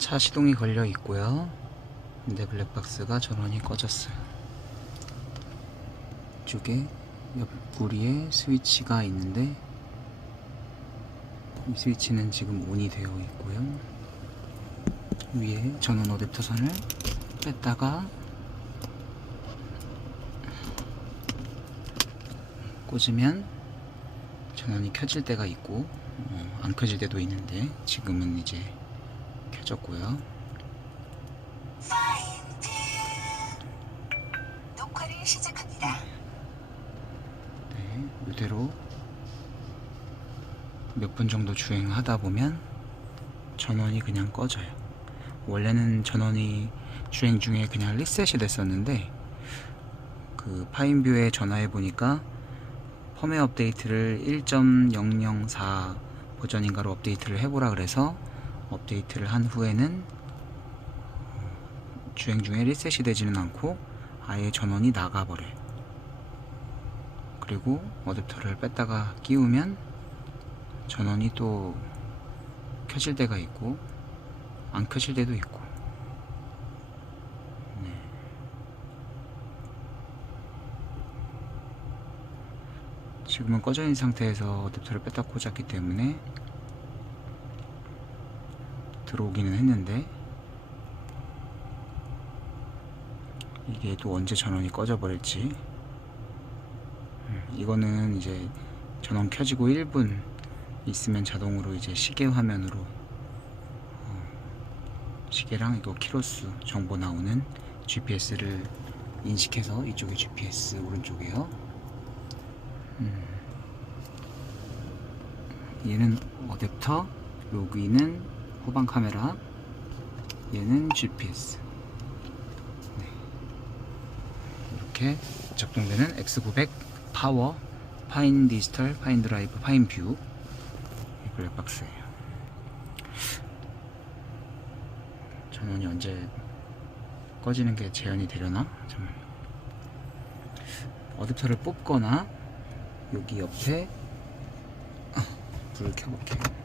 차 시동이 걸려 있고요. 근데 블랙박스가 전원이 꺼졌어요. 이쪽에 옆구리에 스위치가 있는데 이 스위치는 지금 온이 되어 있고요. 위에 전원 어댑터 선을 뺐다가 꽂으면 전원이 켜질 때가 있고 어, 안 켜질 때도 있는데 지금은 이제 켜졌고요. 녹화를 시작합니다. 네, 이대로 몇 분 정도 주행하다 보면 전원이 그냥 꺼져요. 원래는 전원이 주행 중에 그냥 리셋이 됐었는데 그 파인뷰에 전화해 보니까 펌웨어 업데이트를 1.004 버전인가로 업데이트를 해보라 그래서 업데이트를 한 후에는 주행 중에 리셋이 되지는 않고 아예 전원이 나가버려요. 그리고 어댑터를 뺐다가 끼우면 전원이 또 켜질 때가 있고 안 켜질 때도 있고 네. 지금은 꺼져 있는 상태에서 어댑터를 뺐다 꽂았기 때문에 들어오기는 했는데 이게 또 언제 전원이 꺼져 버릴지 음, 이거는 이제 전원 켜지고 1분 있으면 자동으로 이제 시계 화면으로 어, 시계랑 이거 키로수 정보 나오는 GPS를 인식해서 이쪽에 GPS 오른쪽에요. 음. 얘는 어댑터, 여기는 후방 카메라, 얘는 GPS. 네. 이렇게 작동되는 X900 파워 파인 디지털, 파인 드라이브, 파인 뷰이 블랙박스예요. 전원이 언제 꺼지는 게 재현이 되려나? 좀 어댑터를 뽑거나 여기 옆에 아, 불을 켜볼게요.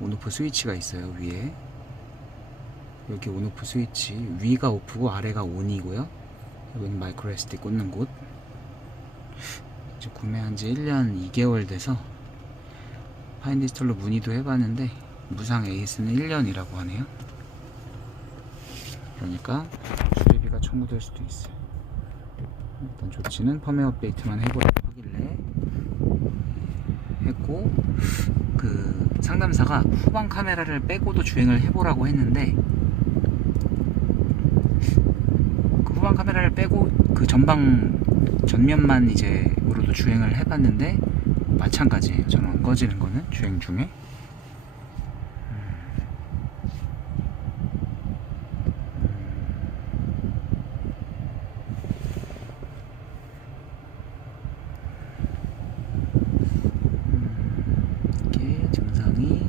온오프 스위치가 있어요 위에. 여기 온오프 스위치 위가 오프고 아래가 온이고요. 여기는 마이크로 SD 꽂는 곳. 이제 구매한 지 1년 2개월 돼서 파인디지털로 문의도 해봤는데 무상 AS는 1년이라고 하네요. 그러니까 수리비가 청구될 수도 있어요. 일단 조치는 펌웨어 업데이트만 해보라고 하길래 했고 그 상담사가 후방 카메라를 빼고도 주행을 해보라고 했는데 그 후방 카메라를 빼고 그 전방 전면만 이제 으로도 주행을 해봤는데 마찬가지예요. 전원 꺼지는 거는 주행 중에. 이게 증상이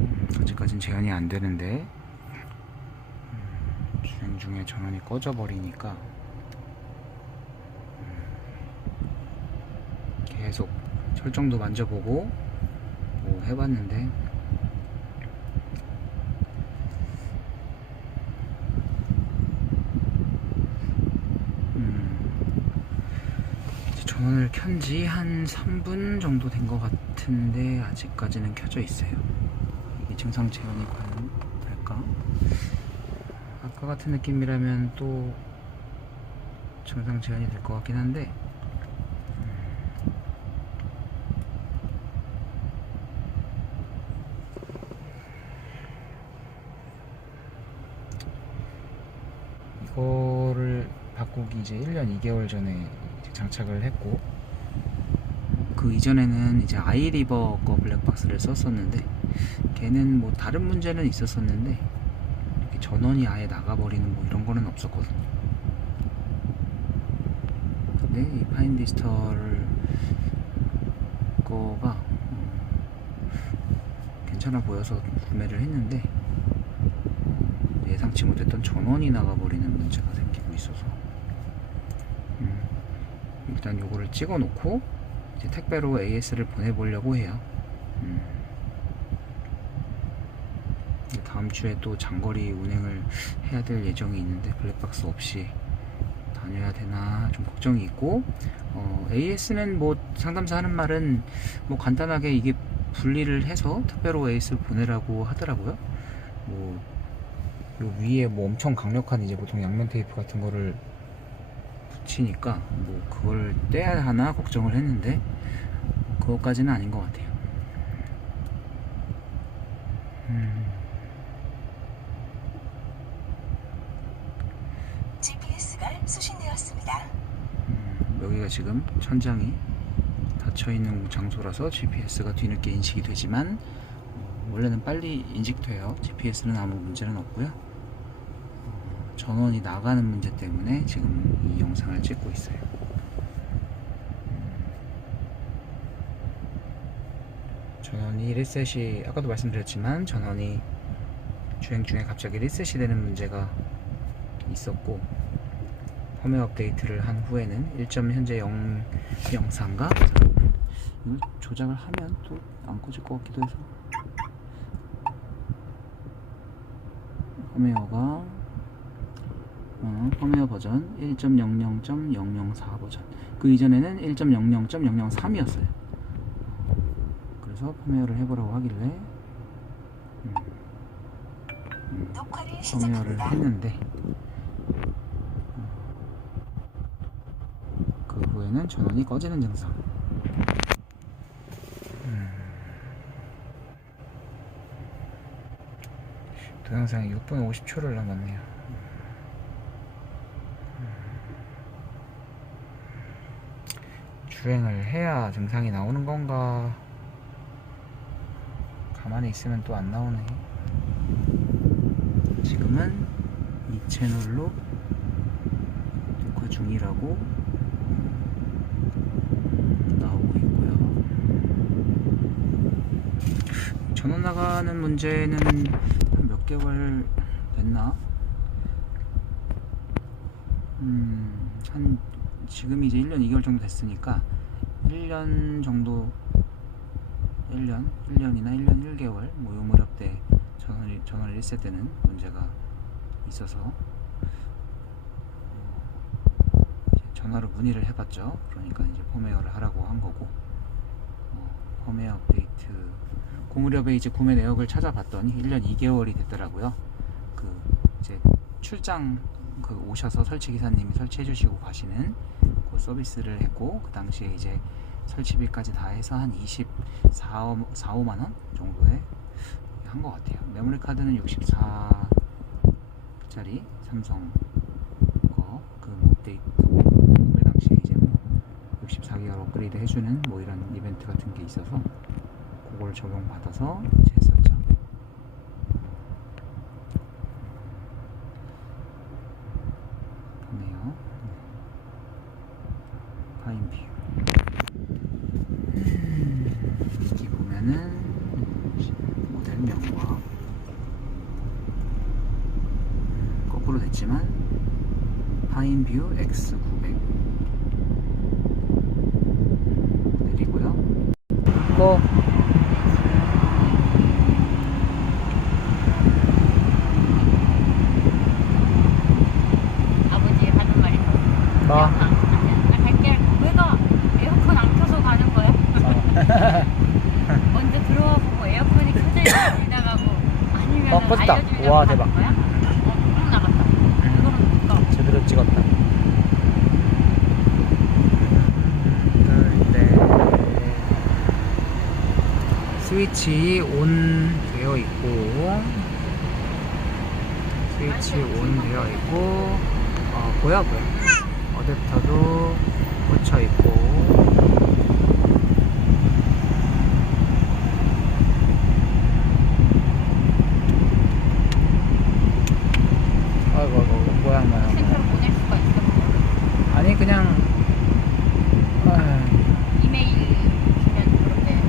음, 아직까진 재현이 안 되는데. 음, 주행 중에 전원이 꺼져 버리니까. 음, 계속 설정도 만져보고 뭐 해봤는데. 음, 전원을 켠지 한 3분 정도 된 것 같은데 아직까지는 켜져 있어요. 증상 재현이 과연 될까? 아까 같은 느낌이라면 또 증상 재현이 될 것 같긴 한데 이거를 바꾸기 이제 1년 2개월 전에 장착을 했고 그 이전에는 이제 아이리버 거 블랙박스를 썼었는데 걔는 뭐 다른 문제는 있었었는데 이렇게 전원이 아예 나가버리는 뭐 이런 거는 없었거든요. 근데 이 파인 디지털 거가 어, 괜찮아 보여서 구매를 했는데 어, 예상치 못했던 전원이 나가버리는 문제가 생기고 있어서 음, 일단 요거를 찍어 놓고 이제 택배로 AS를 보내보려고 해요. 음. 다음 주에 또 장거리 운행을 해야 될 예정이 있는데 블랙박스 없이 다녀야 되나 좀 걱정이 있고 어, AS는 뭐 상담사 하는 말은 뭐 간단하게 이게 분리를 해서 택배로 AS를 보내라고 하더라고요. 뭐, 요 위에 뭐 엄청 강력한 이제 보통 양면 테이프 같은 거를 붙이니까 뭐 그걸 떼야 하나 걱정을 했는데 그것까지는 아닌 것 같아요. 음, GPS가 수신되었습니다. 음, 여기가 지금 천장이 닫혀 있는 장소라서 GPS가 뒤늦게 인식이 되지만 어, 원래는 빨리 인식돼요. GPS는 아무 문제는 없고요. 어, 전원이 나가는 문제 때문에 지금 이 영상을 찍고 있어요. 음, 전원이 리셋이 아까도 말씀드렸지만 전원이 주행 중에 갑자기 리셋이 되는 문제가 있었고 펌웨어 업데이트를 한 후에는 1. 현재 0, 0사인가? 이걸 조작을 하면 또안 꺼질 것 같기도 해서 펌웨어가 어, 펌웨어 버전 1.00.004 버전 그 이전에는 1.00.003이었어요 그래서 펌웨어를 해보라고 하길래 음, 음, 시작합니다. 했는데 그 후에는 전원이 꺼지는 증상. 음. 동영상이 6분 50초를 남았네요. 음. 주행을 해야 증상이 나오는 건가? 가만히 있으면 또 안 나오네. 지금은 이 채널로 녹화 중이라고 있고요. 전원 나가는 문제는 한 몇 개월 됐나? 음, 한 지금 이제 1년 2개월 정도 됐으니까 1년 정도 1년, 1년이나 1년 1개월 뭐요 무렵 때 전원이 전원을 리셋되는 문제가 있어서 어, 전화로 문의를 해봤죠. 그러니까 이제 펌웨어를 하라고 한 거고 어, 펌웨어 업데이트 그 무렵에 이제 구매 내역을 찾아봤더니 1년 2개월이 됐더라고요. 그 이제 출장 그 오셔서 설치 기사님이 설치해 주시고 가시는 그 서비스를 했고 그 당시에 이제 설치비까지 다 해서 한 24, 4, 5만 원 정도에 한 것 같아요. 메모리 카드는 64짜리 삼성 거그 업데이트 구매 당시에 이제 뭐 64기가 업그레이드 해주는 뭐 이런 이벤트 같은 게 있어서 그걸 적용받아서 이제 했었죠. 보네요. 파인뷰. 음, 여기 보면은 모델 명과 음, 거꾸로 됐지만 파인 뷰 X900 모델이고요. 고 아버지 하는 말이 나. 아, 나 갈게. 왜가 에어컨 안 켜서 가는 거야? 먼저 들어와 보고 에어컨이 켜져 있는 길 나가고 아니면 어, 껐다. 알려주려고 와, 대박. 어, 나갔다. 가. 제대로 찍었다. 네. 스위치 온 되어 있고 스위치 온 되어 있고 어, 보여 보여 어댑터도 꽂혀 있고 아이고 아이고 모양 모양 모양. 센터로 보낼 수가 있어. 아니 그냥 아, 이메일 주면 그런데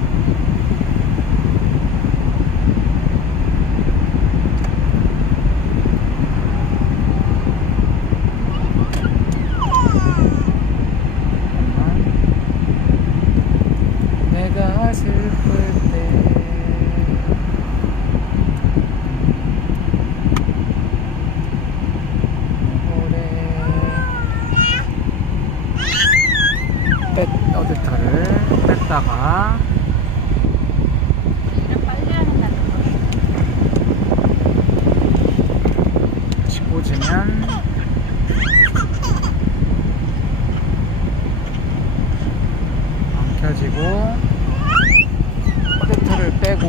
뺐, 어댑터를 뺐다가 꽂으면 안 켜지고 어댑터를 빼고